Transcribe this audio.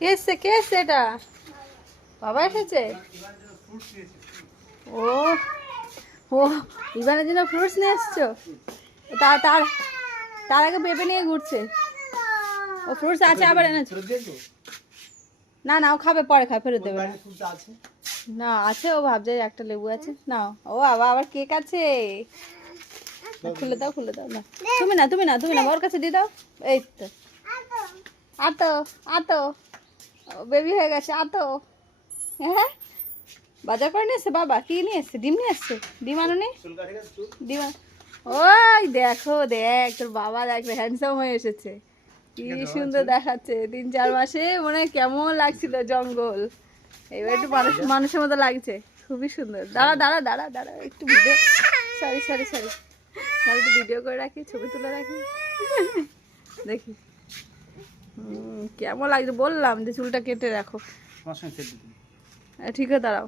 কে এসছে এটা? বাবা এসেছে? ও ও ইভানের জন্য ফ্রুটস নিয়ে এসছো? তার তার তার আগে পেঁপে নিয়ে ঘুরছে। ও ফ্রুটস আছে আবার এনেছে। না না ও খাবে, পরে খাবে, ফেরত দেবে না। আছে, ও ভাবছে একটা লেবু আছে না। ও বাবা আবার কেক আছে। খুলে দাও না। তুমি না ওর কাছে দিয়ে দাও। এই তো আতো আতো বেবি হয়ে গেছে আতো। হ্যাঁ বাজার করে নিয়ে এসছে বাবা। কি নিয়ে এসছে? ডিম নিয়ে এসছে। ডিম আনোনি? ডিম ওই দেখো, দেখ তোর বাবা দেখ হ্যান্ডসাম হয়ে এসেছে। কি সুন্দর দেখাচ্ছে। 3-4 মাসে মনে হয় কেমন লাগছিল জঙ্গল, এবার একটু মানুষের মতো লাগছে। খুবই সুন্দর। দাঁড়া একটু ভিডিও, সরি তাহলে একটু ভিডিও করে রাখি, ছবি তুলে রাখি। দেখি কেমন লাগছে। বললাম যে চুলটা কেটে রাখো। ঠিক আছে, দাঁড়াও।